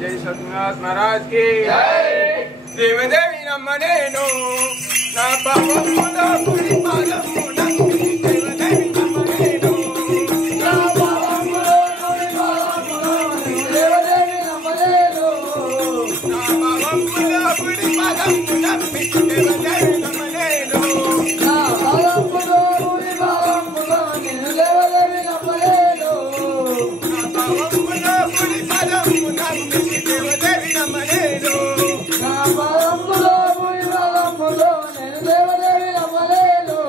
जय सतनाथ महाराज की जय। देवदेवी नमनेनो ना पावमुना पुरी पालमुना देवदेवी नमनेनो ना पावमुना पुरी पालमुना देवदेवी नमनेनो ना पावमुना पुरी पालमुना देवदेवी नमनेनो ना पावमुना पुरी पालमुना देवदेवी नमनेनो ना पावमुना पुरी पालमुना देवदेवी नमनेनो ना पावमुना पुरी पालमुना देवदेवी नमनेनो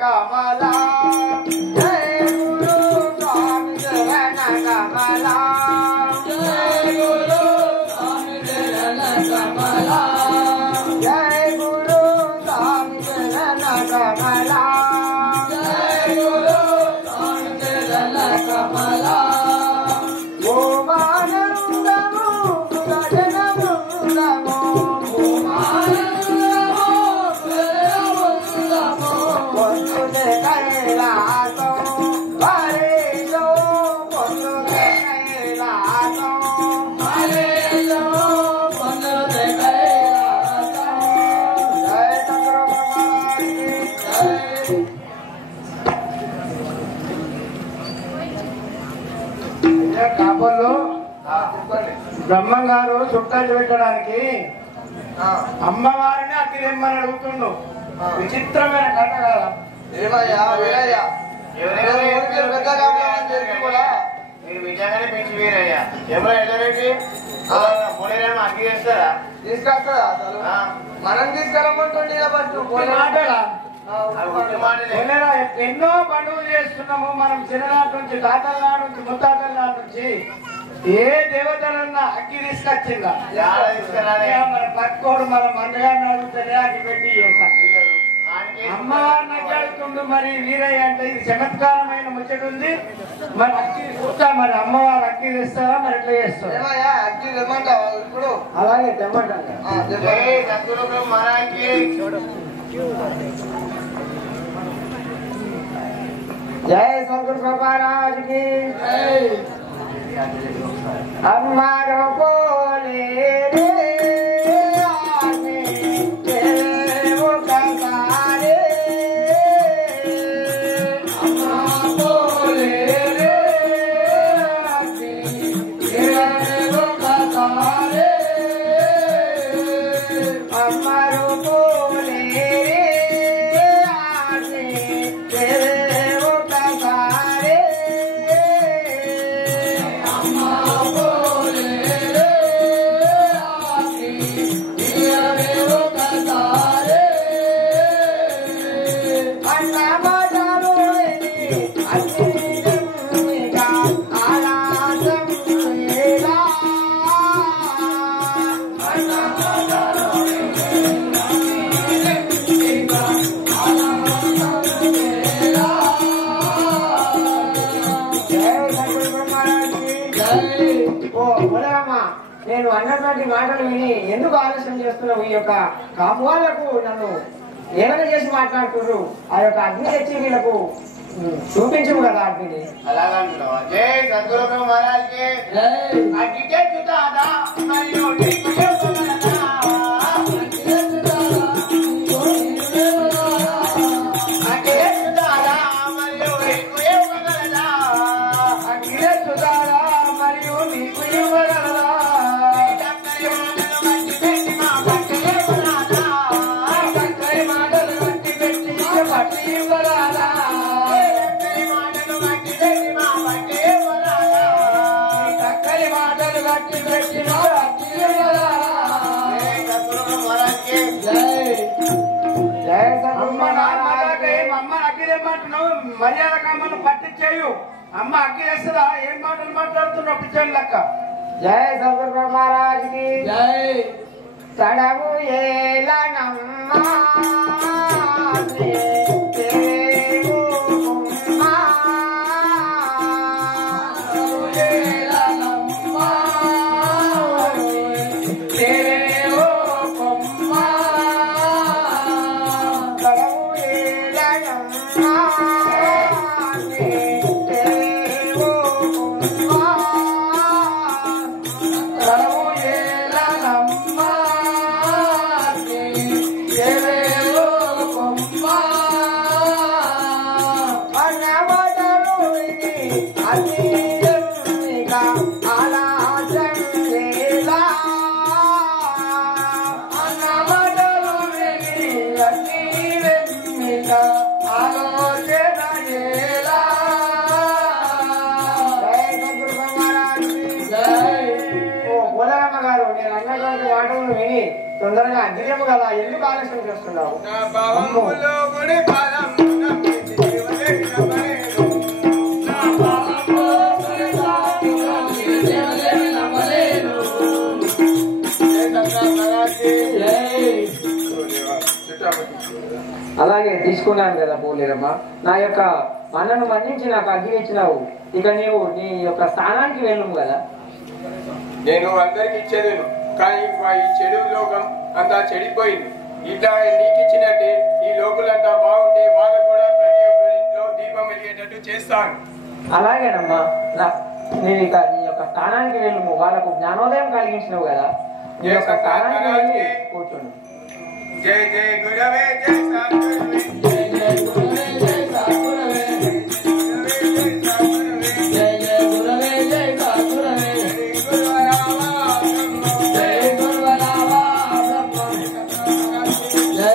कमला जय गुरु स्वामी चरण कमला जय गुरु स्वामी चरण कमला जय गुरु स्वामी चरण कमला जय गुरु स्वामी चरण कमला ओमानंदमो सुरजनमो ओमानंदमो सुरजनमो वसुदे कैलासो हरेलो वसुदे कैलासो हरेलो वसुदे कैलासो जय चंद्र भगवान की जय కాబోలు బ్రహ్మంగారు చుట్టాలు పెట్టడానికి అమ్మవారిని అక్కిరెమ్మని అడుగుతుండు. విచిత్రమైన కథ కదా. ఏమయ్యా వీరయ్యా మీరు నిజంగానే పెంచి వీరయ్యా ఎవరో ఎల్లరేటి అగ్గి చేస్తారా తీసుకొస్తాడా అసలు మనం తీసుకురమ్మంటుండే పట్టు మాటలా ఎన్నో పండుగలు చేస్తున్నాము మనం చిన్ననాటి నుంచి తాతల నాటి నుంచి ముత్తాతల నాటి నుంచి. ఏ దేవతలన్నా అగ్గి తీసుకొచ్చిందా మన పక్కోడు మన మండగాన్ని అడుగుతానే అగ్గి పెట్టి అమ్మవారిని అడుగుతుండు. మరి వీరయ్య అంటే ఇది చమత్కారమైన ముచ్చట ఉంది. మరి అగ్గి చూస్తా మరి అమ్మవారు అగ్గి తెస్తారా మరి ఎట్లా చేస్తారు అగ్గి తెమ్మంటావా ఇప్పుడు? అలాగే తెమ్మంటాను. जय सदगुरु महाराज की जय। हमारो बोले रे आने तेरे वो कसारे हमारो बोले रे आने तेरे वो कसारे हमारो बोले रे आने तेरे నేను అన్నటువంటి మాటలు విని ఎందుకు ఆలస్యం చేస్తున్నావు? ఈ యొక్క కాపువాళ్లకు నన్ను ఏమైనా చేసి మాట్లాడుతున్నారు. ఆ యొక్క అగ్ని తెచ్చి వీళ్ళకు చూపించము కదా అగ్నిని. అలాగంటున్నావా? జై సద్గురు మహారాజ్ కి అగ్ని తెచ్చుతాదా మరియు మర్యాద కామను పట్టించేయు అమ్మ అగ్గి చేస్తుందా? ఏం మాటలు మాట్లాడుతున్నావు పిచ్చని లెక్క. జయ సద్గురు మహారాజ్ కి జై. తడవు ఏలనమ్మా तेरे वो నేను అన్నటువంటి మాటలను విని తొందరగా అగ్గిరేము కదా, ఎందుకు ఆలస్యం చేస్తున్నావు? అలాగే తీసుకున్నాను కదా పోలేరమ్మ, నా యొక్క మనను మన్నించి నాకు అగ్ని ఇచ్చినావు. ఇక నీవు నీ యొక్క స్థానానికి వెళ్ళము కదా. నేను అందరికి ఇచ్చేదేను, కానీ ఈ చెడు లోకం అంతా చెడిపోయింది. ఇట్లా నీకు ఇచ్చినట్టే ఈ లోకులంతా బాగుంటే వాళ్ళకు కూడా ప్రతి ఒక్కరింట్లో దీపం వెలిగేటట్టు చేస్తాను. అలాగేనమ్మా, నేను ఇక నీ యొక్క స్థానానికి వెళ్ళము. వాళ్ళకు జ్ఞానోదయం కలిగించినవు కదా, నీ యొక్క స్థానానికి వెళ్ళి కూర్చోండి. జై జై గురవే జై సద్గురువే, జై జై గురవే జై సద్గురువే, జై జై గురవే జై సద్గురువే, జై గురువరావా బ్రహ్మ, జై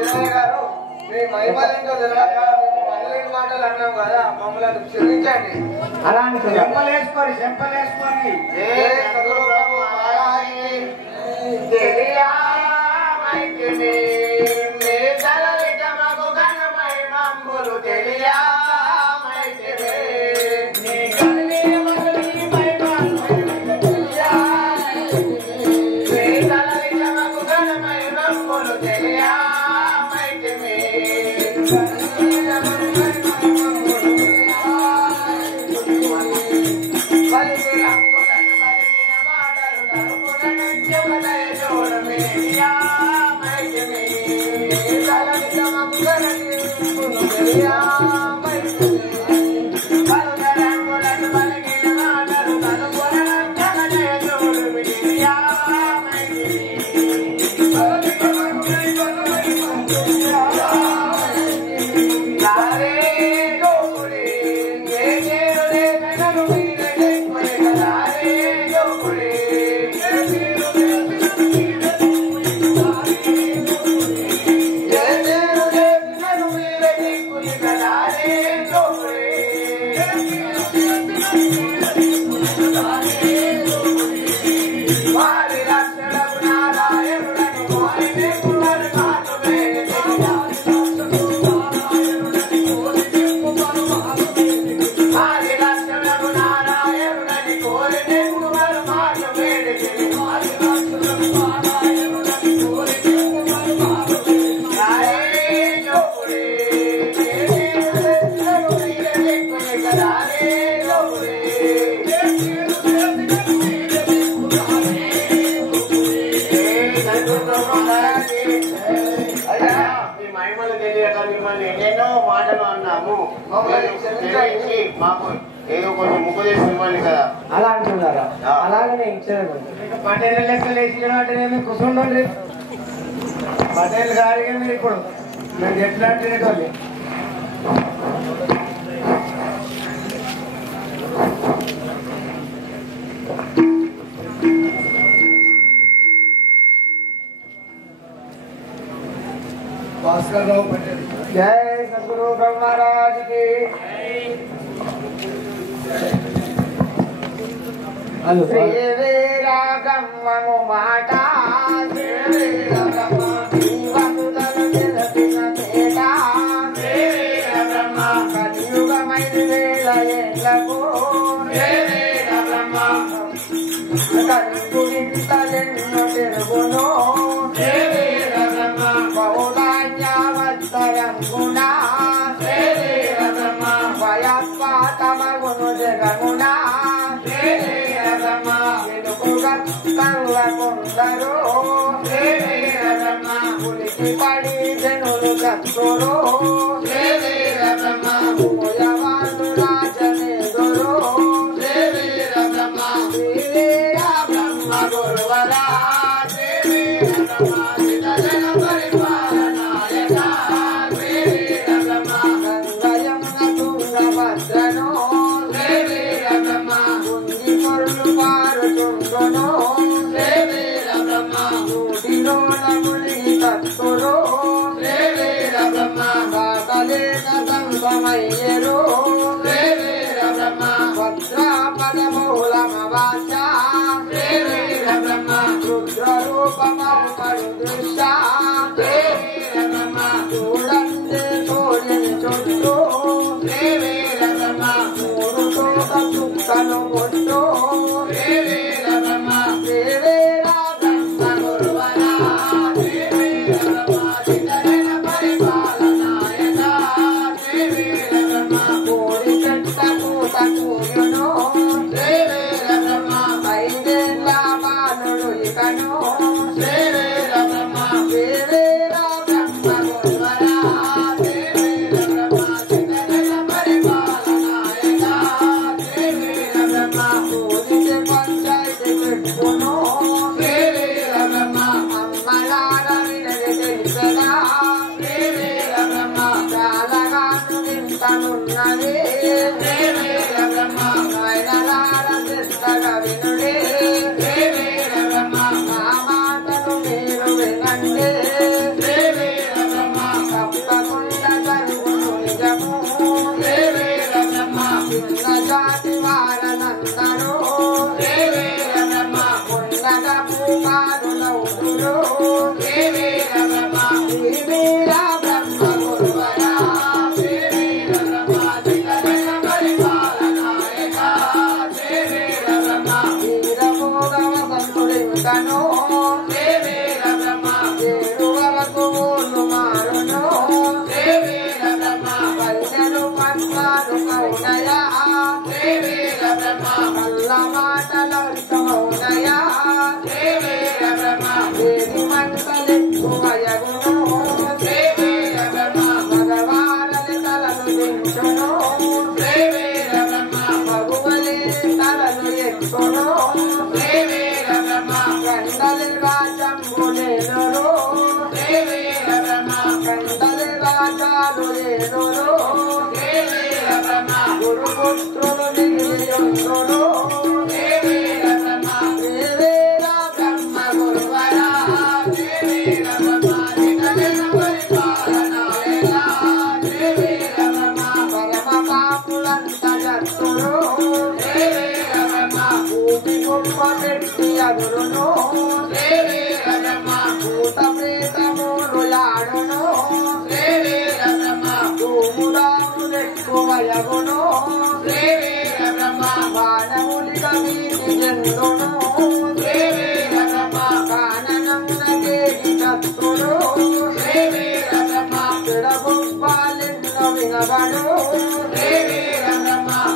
వినయ్ గారు, మీ మహిమలేంటో తెలియక మేము మనలేని మాటలు అన్నాం కదా, మమ్మల్ని క్షమించండి. అలా అనుకున్నా. చెంపలేసుకొని జై సద్గురు బ్రహ్మ మహారాజ్కి తెలియా మైకిని, మీ తలలిట మగు ఘన మహిమంబులు తెలియా మైకిని, నీ కన్ని మగుని మహిమంబులు తెలియా మైకిని, మీ తలలిట మగు ఘన మహిమంబులు తెలియా మైకిని, కన్నిల మగు ఘన మహిమంబులు తెలియా మైకిని, పలికి రంగులను పలికిన మాటలు తలుపులను చెమటయ చూడమేయా మైకిని, తలలిట మగు ఘన మహిమంబులు తెలియా మైకిని, పలుక రంగులను పలికిన మాటలు తలుపులను చెమటయ చూడమేయా మైకిని, పలికి రంగులను పలికిన లారే డోకుడి ఏ చేరులే నన్ను మీరే ఎక్కువే లారే డోకుడి ఏ చేరులే నన్ను మీరే ఎక్కువే లారే డోకుడి వారి రక్షణకు నారాయణుడని కోరితే కులను కాటు వారి రక్షణకు నారాయణుడని కోరితే కులను మాట వేడికి లారే డోకుడి ఏ చేరులే నన్ను మీరే ఎక్కువే లారే డోకుడి అయ్యా, మీ మహిమలు తెలియక మిమ్మల్ని ఎన్నెన్నో మాటలు అన్నాము. మమ్మల్ని క్షమించి మాకు ఏదో కొంచెం ముక్కు చేసి ఇవ్వండి కదా. అలా అంటున్నారా? అలాగనే ఇచ్చేది. పటేల్ లెక్కలు వేసినట్టునేమి కూర్చుండండి. పటేల్ గారికి మీరు ఇప్పుడు మేము ఎట్లా అంటే భాస్కర్ రావు పటేల్. జై సద్గురు బ్రహ్మరాజుకి. శ్రీ వీర బ్రహ్మము మాట, శ్రీ వీర బ్రహ్మ జీవములను తెలిపిన పేట, శ్రీ వీర బ్రహ్మ కలియుగమైన వేళ ఏళ్లకు, శ్రీ వీర బ్రహ్మ కలిగుడింతలెన్నో తిరుగును, శ్రీ వీర బ్రహ్మ బహుధాన్యవత్తరంగుణ, శ్రీ వీర బ్రహ్మ వయస్పాతమగును జగమున, శ్రీ వీర బ్రహ్మ వెలుగుగత్తరులకుందరు, శ్రీ వీర బ్రహ్మ ఉలికి పడి జనులు కత్తురు, శ్రీ వీర బ్రహ్మ భూయవాళ్ళు రాజనేదురు, శ్రీ వీర బ్రహ్మ శ్రీ వీర బ్రహ్మ గురువరా, శ్రీ వీర బ్రహ్మ చితజన పరిపాలనాయక, శ్రీ వీర బ్రహ్మ గంగయమున తుంగభద్రను, శ్రీ వీర బ్రహ్మ గుండి పొరులు పారుచుండును, శ్రీ వీర బ్రహ్మ నూటిలోన మునిగి తత్తులు, శ్రీ వీర బ్రహ్మ బాకలేక సంగమయ్యరు, శ్రీ వీర బ్రహ్మ భద్రాపదమూలమవాచ, శ్రీ వీర బ్రహ్మ రూపమవు పడు దృశ్య చూడండి సూర్యుని చుట్టూ మూడు చోట చుక్కలు కొట్టు కోడి చెట్టకు తక్కువను ఐదేళ్ళ బాలుడు ఇకను పంచాయతీ పెట్టుకును అమ్మలార వినగలిసరా చాలగాను వింటనున్నది ఆయనలార చెత్తగా వినుడే మా మాటలు మీరు వినండి తప్పకుండా జరుగును నిజము చిన్న జాతి వారనందరూ ఉండగా పూమాలు నవ్వులు వీరా బ్రహ్మ గురువరా వీరభోగవ సంతులింకను ఏడు వరకు ఊళ్ళు మారును పల్లెలు పద్మాలు కౌనయా కళ్ళ మాటలర్థమౌనయా ఏది మంటలెక్కువయగును మగవాళ్ళని తలలు దించును మగువలే తలలు ఎక్కును గంటలి రాజంబులేనురు గంటలి రాజాలు లేనురు గురుపుత్రులు నిలియుందురు దేవేరా బ్రహ్మ గురువరా పరమ పాపులంత జత్తురు భూమి గొప్ప పెట్టి అదురును భూత ప్రేతములు లాడును భూమురాములెక్కువయగును మానవులిగా వీటి చెందును కాననమున దేవి చత్తుడు పిడబొప్పాలెన్నో వినబడు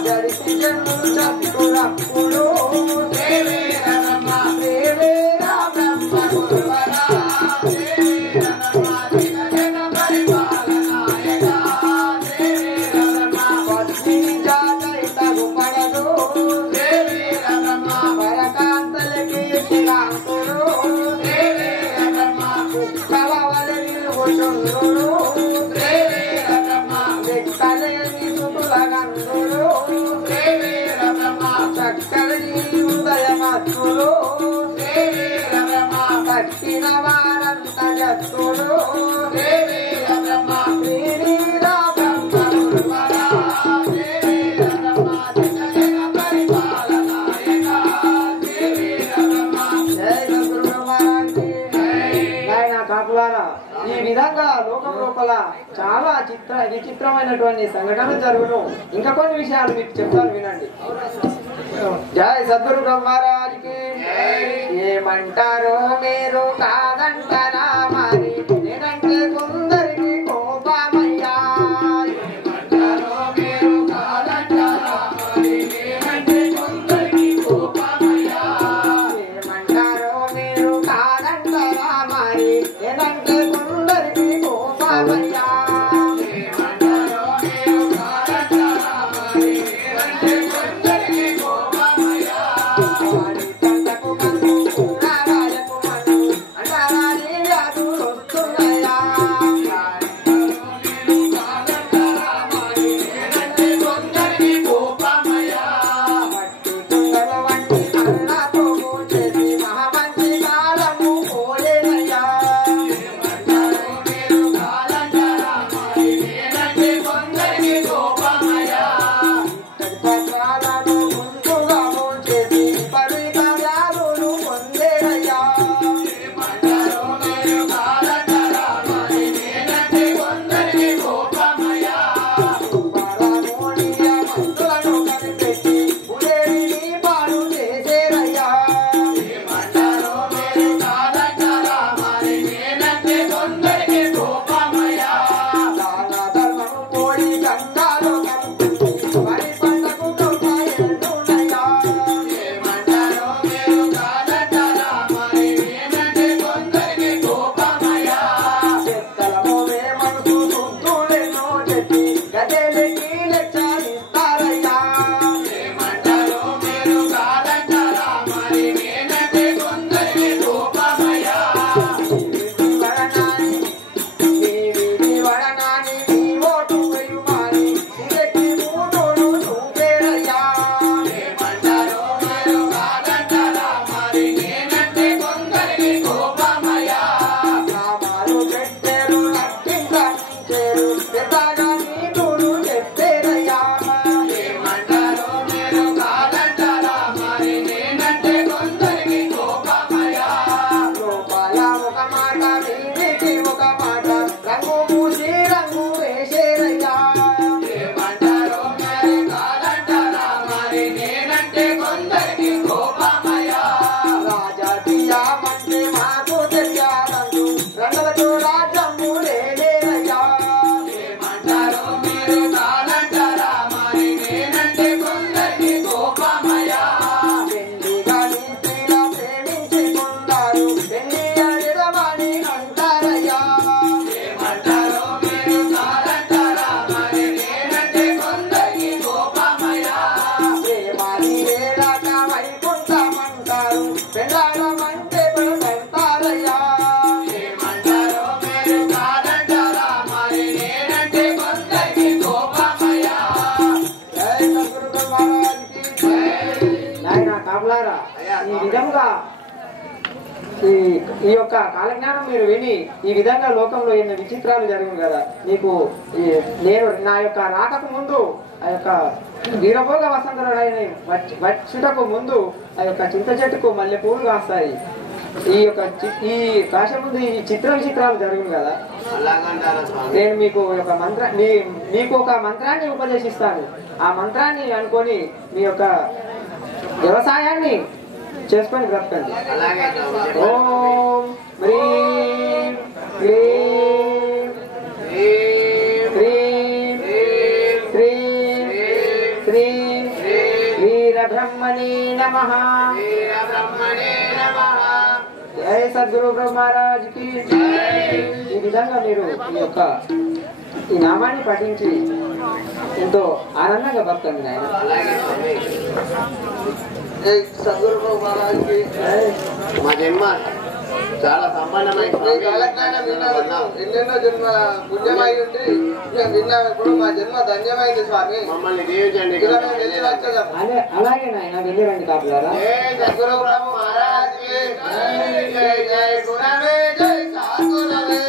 జరిపి జన్ములు చత్తురప్పుడు దేవేరా బ్రహ్మ గురువరా పత్ని జాతై తగు పడదు పరకాంతలకి శ్రీరాంతుడు కుక్కల వలె నిలుగుచుందుడు లెక్కలేని సుతుల గంధుడు చక్కని ఉదయమత్తులు కట్టిన వారంత జత్తుడు శ్రీరా బ్రహ్మ గురువరా కాకులారా ఈ విధంగా లోకం లోపల చాలా విచిత్రమైనటువంటి సంఘటనలు జరుగును. ఇంకా కొన్ని విషయాలు మీకు చెప్తాను వినండి. జై సద్గురు బ్రహ్మరాజుకి. ఏమంటారో మీరు కాదంటారా మరి నేనంటే కొందరికి కోపమయ్యా. ఏమంటారో మీరు కాదంటారా మరి నేనంటే కొందరికి కోపమయ్యా. ఏమంటారో మీరు కాదంటారా మరి నేనంటే కొందరికి కోపమయ్యా. వాడి పంటకు కన్ను రాజకు మన్ను ఈ విధంగా ఈ యొక్క కాలజ్ఞానం మీరు విని ఈ విధంగా లోకంలో ఎన్ని విచిత్రాలు జరిగింది కదా. మీకు నేను నా యొక్క రాకకు ముందు ఆ యొక్క వీరభోగ వసంతరుడైన వచ్చుటకు ముందు ఆ యొక్క చింత చెట్టుకు మల్లె పూలు కాస్తాయి. ఈ కాశ ముందు ఈ విచిత్రాలు జరిగింది కదా. నేను మీకు ఒక మంత్రాన్ని ఉపదేశిస్తాను. ఆ మంత్రాన్ని అనుకొని మీ యొక్క వ్యవసాయాన్ని చేసుకొని బ్రతకండి. ఓం హ్రీం క్లీం హ్రీం శ్రీం శ్రీం వీరబ్రహ్మణే నమః. జై సద్గురు బ్రహ్మరాజ్ కి జై. ఈ విధంగా మీరు ఈ నామాన్ని పఠించి ఎంతో ఆనందంగా బతకండి నాయన. మా జన్మ చాలా సంబంధమైన ఎన్నెన్నో జన్మ పుణ్యమై ఉండి విన్నాప్పుడు మా జన్మ ధన్యమైంది స్వామి. మమ్మల్ని దీవించండి. అలాగే నాయన వెళ్ళిరండి కాపులారా. సద్గురు బ్రహ్మ మహారాజ్ కి జై. జై గురవే జై సాధురవే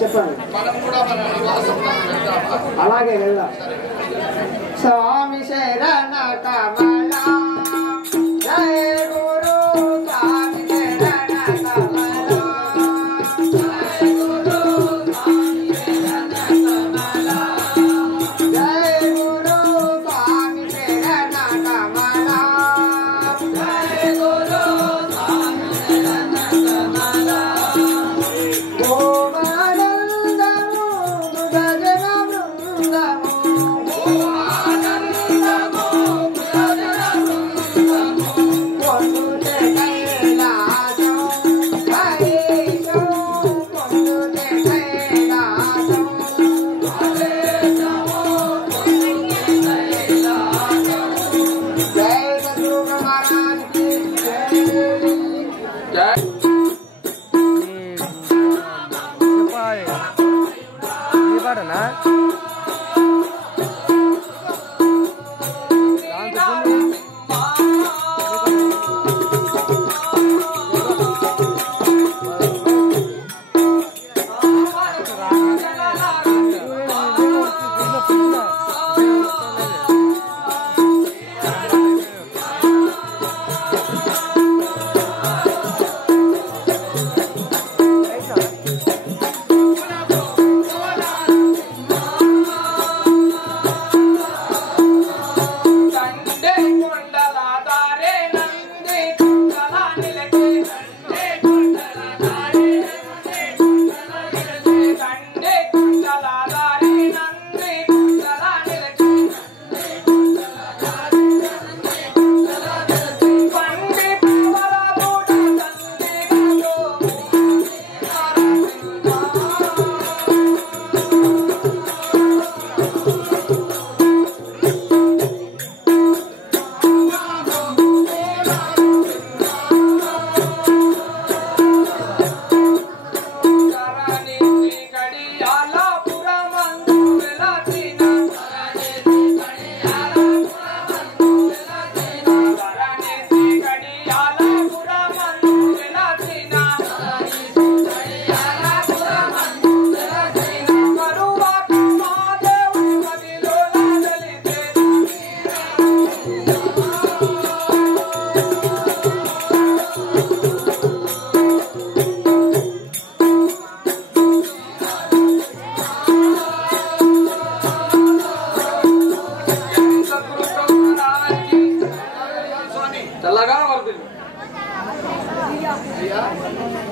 చెప్పండి. అలాగే వెళ్దాం. స్వామి శరణ కమలా జయ గురు స్వామి శరణ కమలా జయ గురు స్వామి శరణ కమలా జయ గురు స్వామి శరణ కమలా జయ గురు స్వామి శరణ కమలా.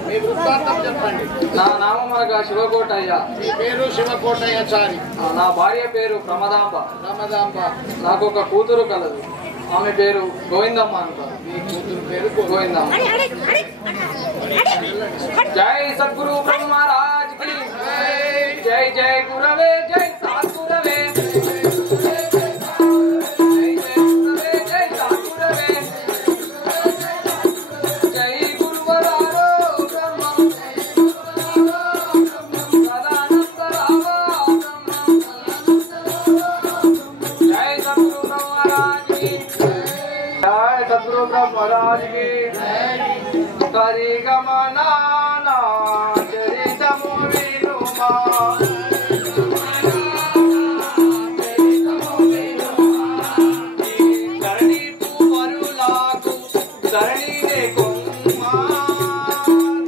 మీ వృత్తాంతం చెప్పండి. నా నామమనగా శివకోటయ్య. మీ పేరు శివకోటయ్య చారి. నా భార్య పేరు ప్రమదాంబ. రమదాంబ. నాకు ఒక కూతురు కలదు, ఆమె పేరు గోవిందమ్మ అంటారు. మీ కూతురు పేరు గోవిందమ్మ. జై సద్గురు బ్రహ్మరాజ్ కి జై. జై గురవే జై సద్గురవే. महाराज की करी गमना चरितमु विनुमा धरणी पुवरुलाकु धरणी ने कोम्मा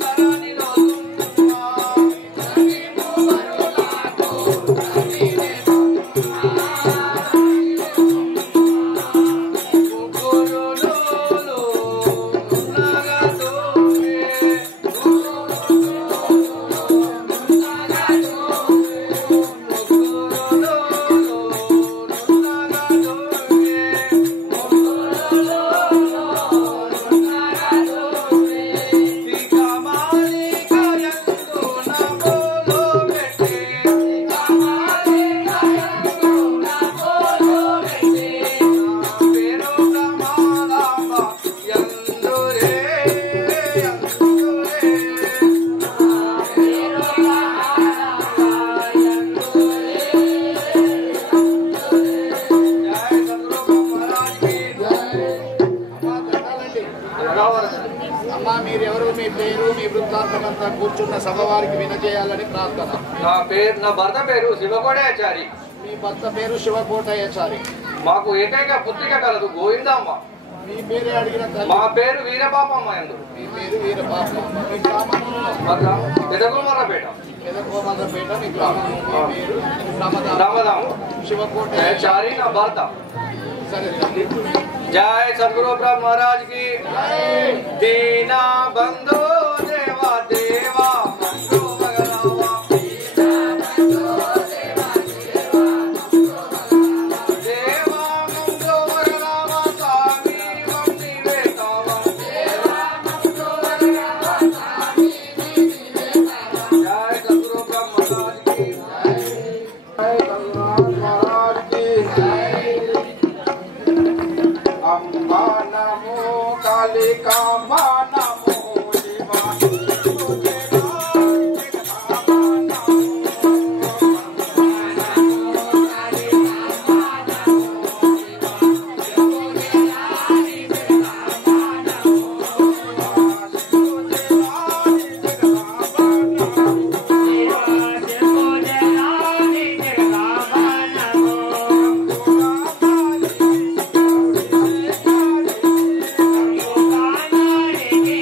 धरणी लो तुम्मा धरणी पुवरुलाकु धरणी ने కూర్చున్న సభ వారికి వినజేయాలని ప్రార్థన. నా భర్త పేరు శివకోటయాచారి. మీ భర్త పేరు శివకోటయాచారి. మాకు ఏకైక పుత్రిక కలదు గోవిందమ్మ. మీ పేరే అడిగిన. మా పేరు వీరపాపమ్మ. ఎందు మీ పేరు వీరపాపమ్మ. మీ గ్రామంలో పెదకుమర్రపేట. పెదకుమర్రపేట మీ గ్రామం. మీ పేరు రామదాం శివకోటయాచారి నా భర్త. సరే. जय सद्गुरु ब्रह्म महाराज की दीना बंधु देवा देवा बंधु भगवान देवा बंधु भगवान स्वामी मम्मी बेटावा देवा बंधु भगवान स्वामी जय सद्गुरु ब्रह्म महाराज की जय भगवान महाराज की अम्बा नमो कालिका नमो शिवा Thank you.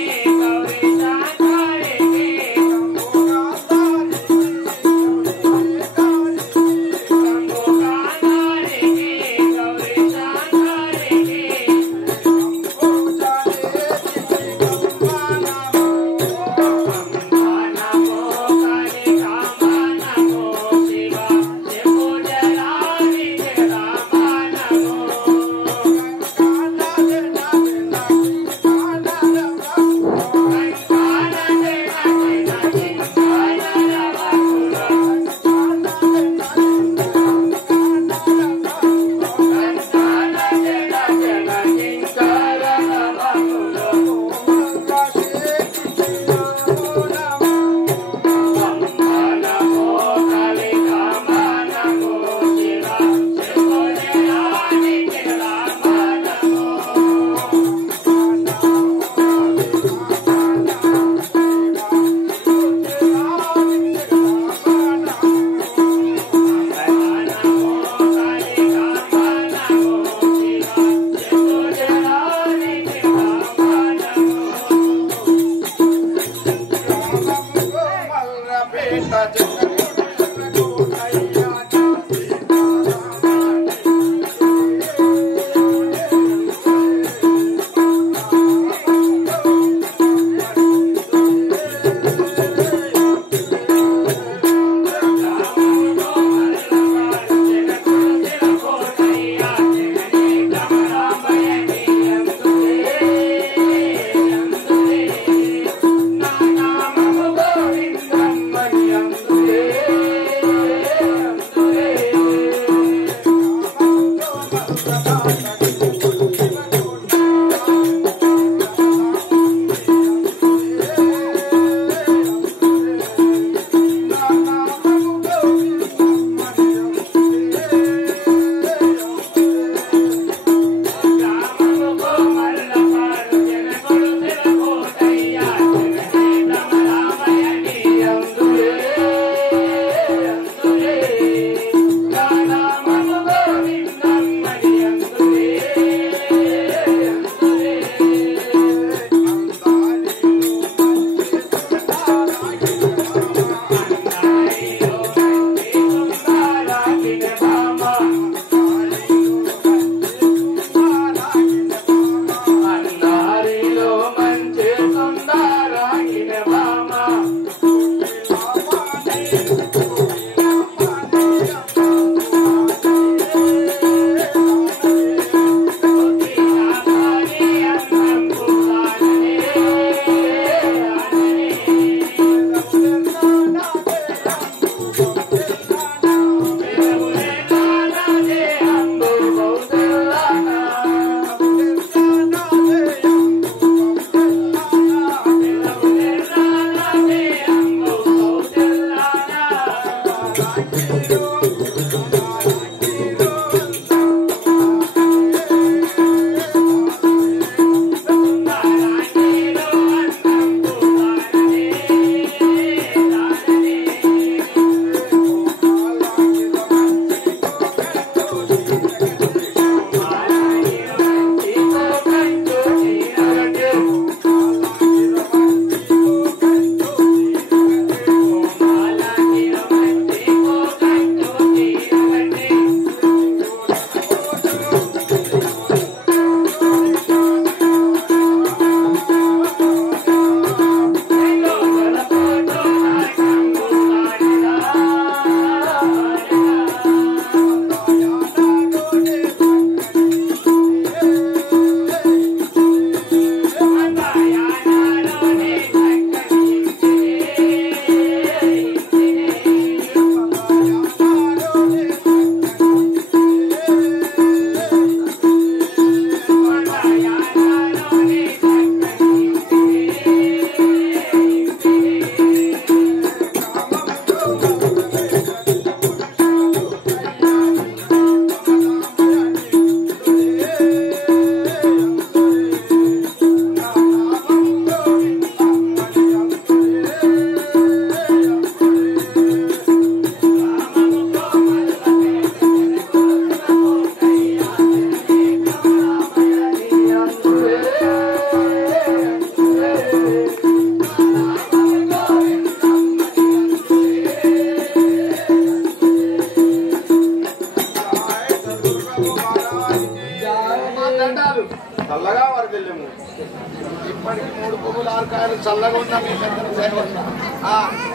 ఇప్పటికి 3 పువ్వులు 6 కాయలు చల్లగా ఉన్న మీ పెద్దల సేవన్న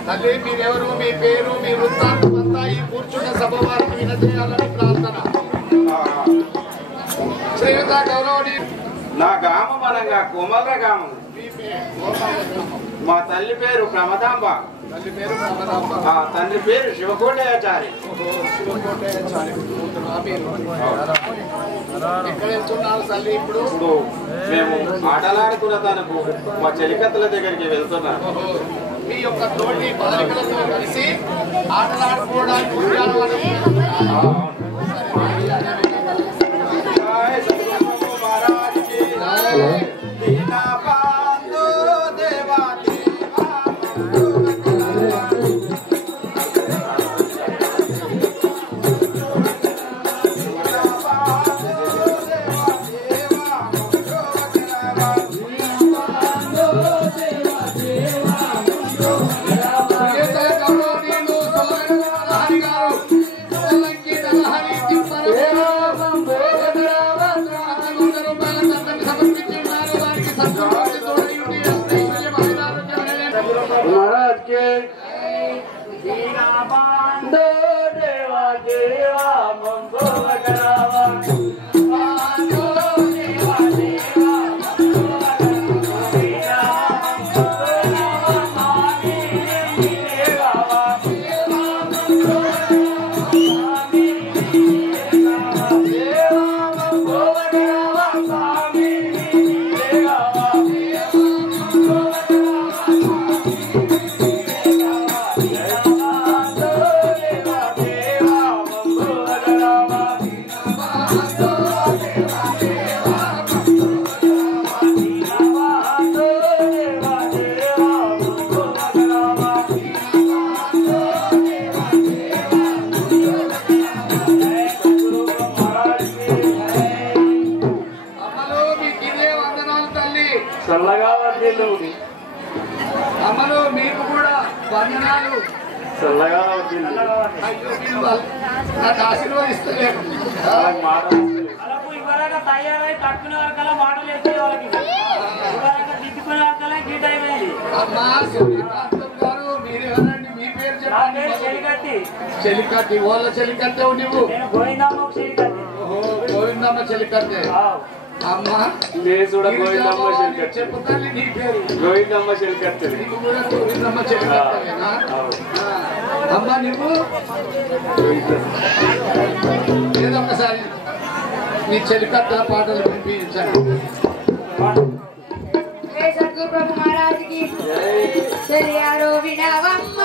తల్లి మీరెవరు మీ పేరు మీ వృత్తాంతం అంతా ఈ కూర్చున్న సభ వారికి వినజేయాలని ప్రార్థన. శ్రీయుత గౌరవని నా గ్రామం అనగా కోమల గ్రామం. మా తల్లి పేరు ప్రమదాంబ. తల్లి పేరు ప్రమదాంబ. తండ్రి పేరు శివకోటయాచారి. శివకోటయాచారి. ఎక్కడ వెళ్తున్నారు తల్లి? ఇప్పుడు మేము ఆటలాడుతున్న తనకు మా చెలికత్తల దగ్గరికి వెళ్తున్నాను. మీ యొక్క తోటి బాలికలతో కలిసి ఆటలాడుకోవడానికి అమ్మలు మీకు కూడా వందనాలు. చల్లగా నాకు ఆశీర్వదిస్తలేదు. తయారై తక్కువ వరకల్లా మాటలు వేసే వాళ్ళకి దిద్దుకునే వరకల్లా ఈ టైం అయింది. అమ్మా గారు మీరేనండి, మీ పేరు చెప్పండి. చెలికట్టి. చెలికట్టి వాళ్ళ చెలికట్టే నువ్వు? గోవిందమ్మ చెలికట్టి. గోవిందమ్మ చెలికట్టే. అమ్మా గోవిందమ్మ చెలికట్టే. చెప్పు తల్లి నీ పేరు? గోవిందమ్మ చెలికట్టే. నీకు కూడా గోవిందమ్మ చెలికట్టేనా? అమ్మా నువ్వు ఏదో ఒకసారి నీ చెలికట్టల పాటలు వినిపించండి. సద్గురు ప్రభు మహారాజుకి తెలియారో వినవమ్మ.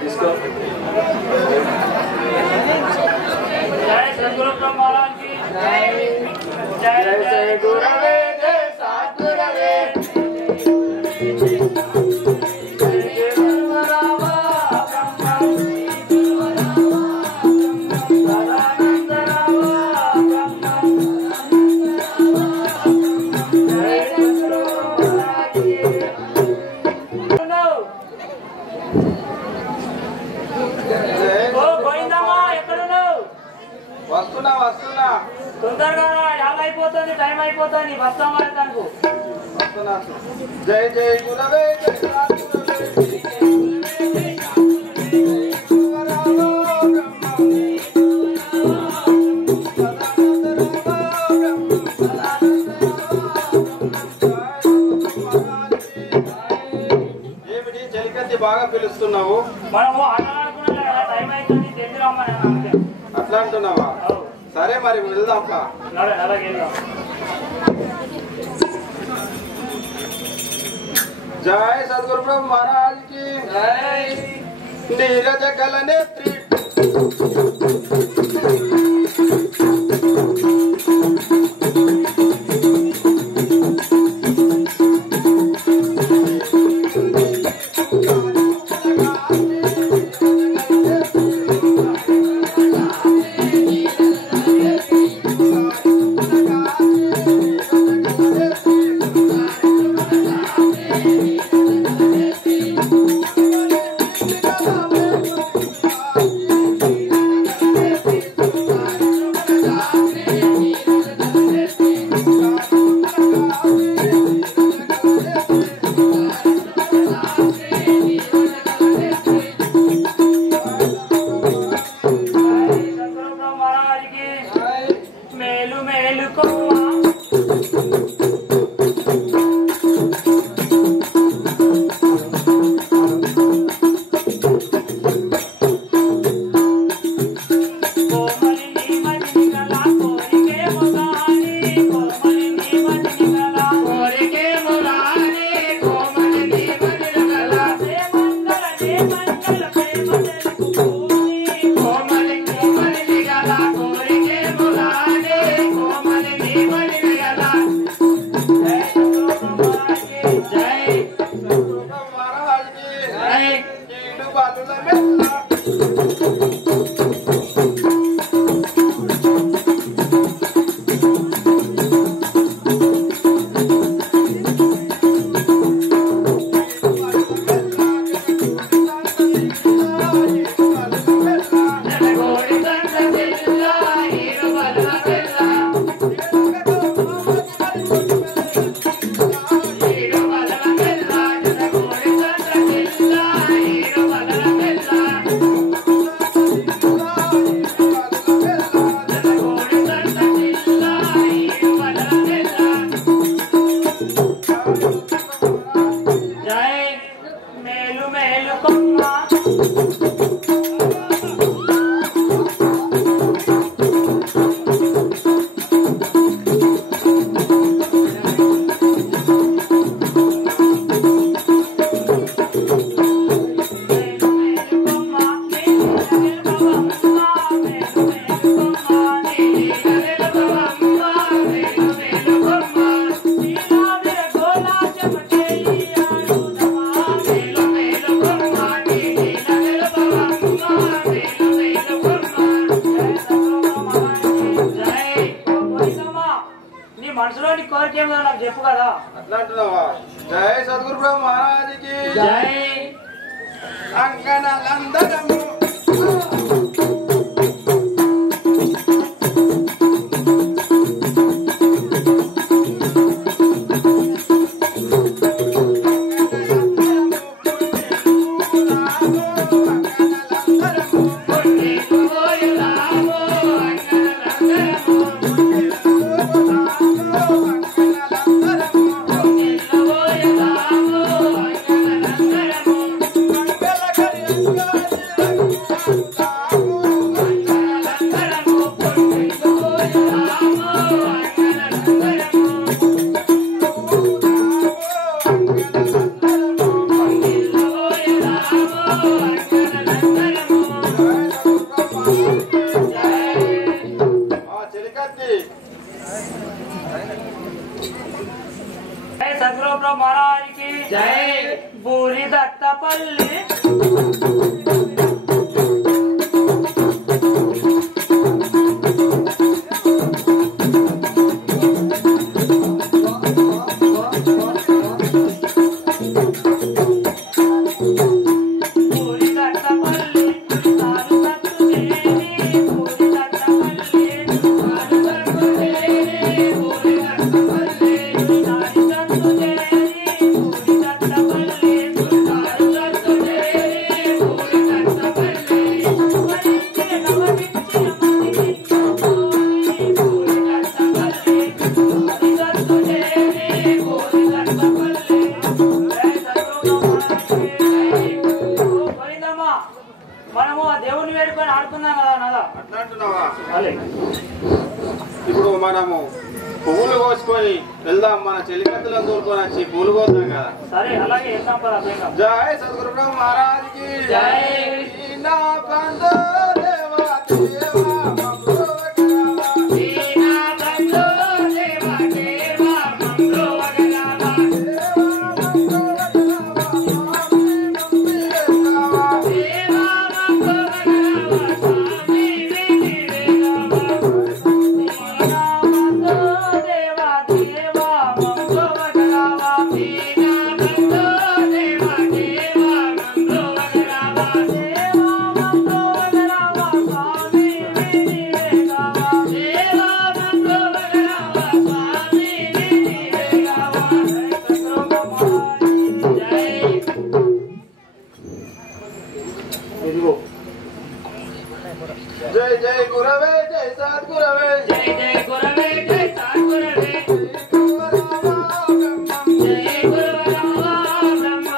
తీసుకో जय सद्गुरु महाराज की जय जय गुरुवे जय सद्गुरुवे వస్తున్నా తొందరగా యాభై అయిపోతుంది టైం అయిపోతుంది వస్తాం అనుకో వస్తున్నా జై జై గురవే ఏమిటి చలికత్తి బాగా పిలుస్తున్నావు మనము ఆటలాడుకున్నా కదా టైం అవుతుంది తెలిసి రమ్మని అట్లా అంటున్నావా సరే మరి వెళ్దాం అలాగే जय सद्गुरु प्रभु महाराज की जय नीरज कल नेत्री మనసులోని కోరిక ఏమో నాకు చెప్పు కదా అట్లా అంటున్నావా జై సద్గురు బ్రహ్మ మహారాజుకి జై అంగనందనము Oh జై బూరి దత్తపల్లి మనము దేవుని వేడుకొని ఆడుకున్నాం కదా నాదా అట్లా అంటున్నావా? అలే ఇప్పుడు మనము పువ్వులు కోసుకొని వెళ్దాం, మన చెలికత్తులను తోలుకొని వచ్చి పూలు కోద్దాం కదా. సరే అలాగే వెళ్దాం పద పోయినాం. జై సద్గురు బ్రహ్మ మహారాజ్కి జై. నా బంధు దేవా దేవా జై జై గురవే జై సద్గురవే జై జై గురవే జై సద్గురవే జై గురురామ బ్రహ్మ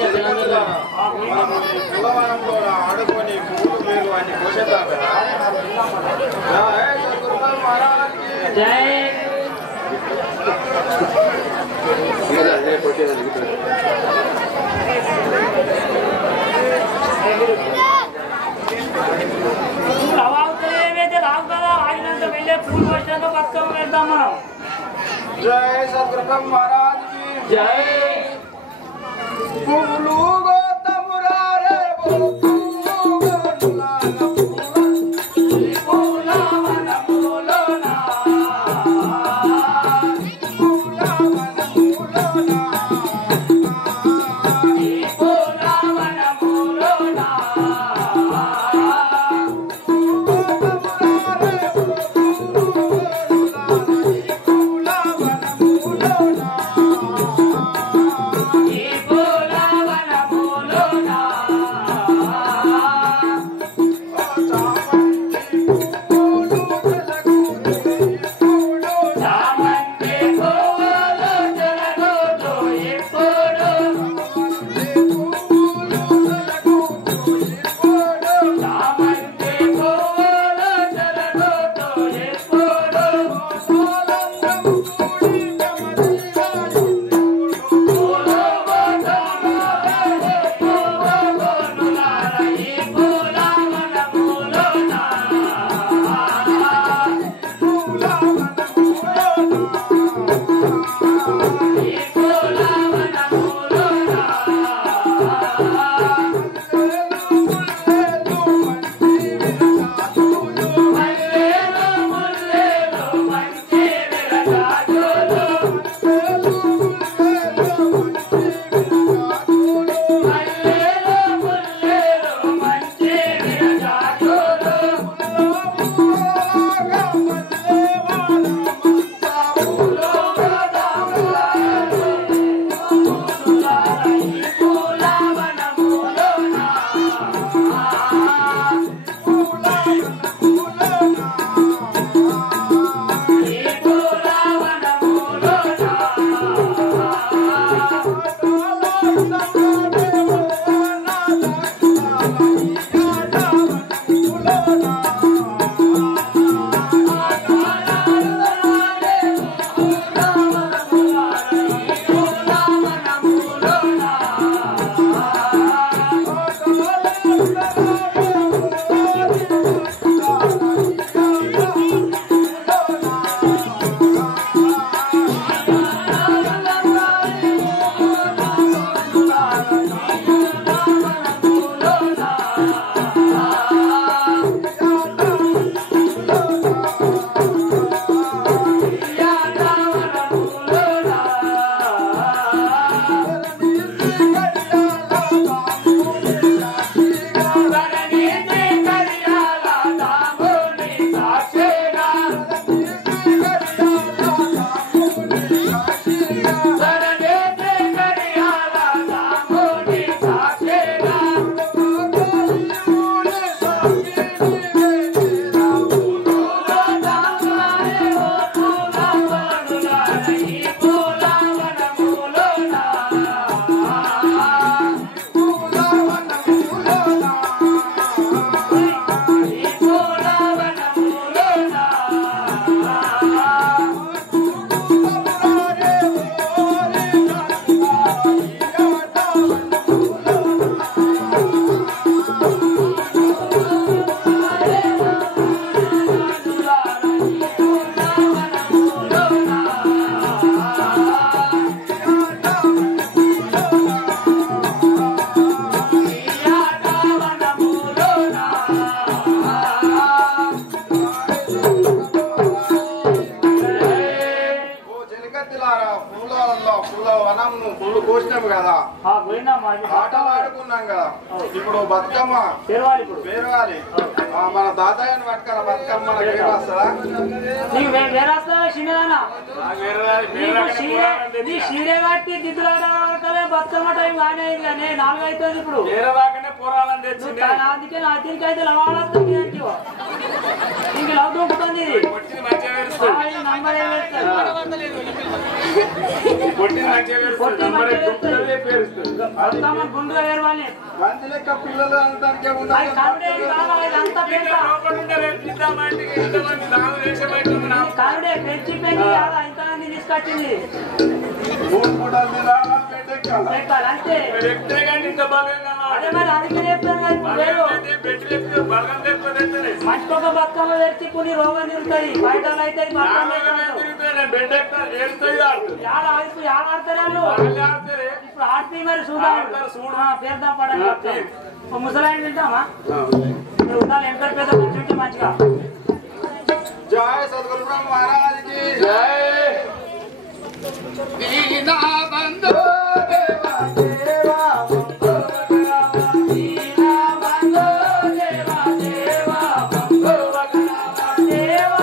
సదానంద రామ కులవనంలో ఆడుకొని పువ్వులు లేదు అన్ని పోసేద్దాం కదా. జై సద్గురు బ్రహ్మ మహారాజ్కి జై ప్రభావితం ఏమైతే రావు కదా ఆగినంత వెళ్ళే పూలు వచ్చినంత బతుకమ్మ వెళ్దాం మనం. జై సద్గురు బ్రహ్మ మహారాజ్కి జై పువ్వులు గోతమురా రే ఓ పువ్వులు గోతులాగా పూల వనములోనా ఈ పూల వనములోనా మనం పువ్వులు కోసినాము కదా, పోయిందమ్మా ఆటలు ఆడుకున్నాం కదా, ఇప్పుడు బతుకమ్మ పేరవాలి ఇప్పుడు పేరవాలి. మన తాతయ్యని పట్టుకరా బతుకమ్మ మనకి ఏం వస్తుందా? నీకు వేరే వస్తుందా చిన్నదానా? నీ షీరే కట్టి దిద్దులు బతుకమ్మ టైం కానీ నేను 4 అవుతుంది ఇప్పుడు. అందుకే నా దీనికి అయితే లవాడొస్తుంది ఇంక లవ్ దొరుకుతుంది. నంబర్ గుండుగా వేరవాలి మంచి లెక్క పిల్లలు అనడానికి కారుడే పెంచి పెంచి ఇంతమంది తీసుకొచ్చింది అంతే. అదే మరి అందుకే చెప్తాను మంచికొక బతుకమ్మ తెచ్చి కొన్ని రోగం తిరుగుతుంది. బయట అయితే ఇప్పుడు ఆడితే మరి చూద్దాం పేరుదాం పడాలి. ముసలాయన తింటామా ఉండాలి ఎంత పెద్ద మంచి ఉంటే మంచిగా. జయ సద్గురు మహారాజ్కి దీనా బంధు దేవా దేవా దేవా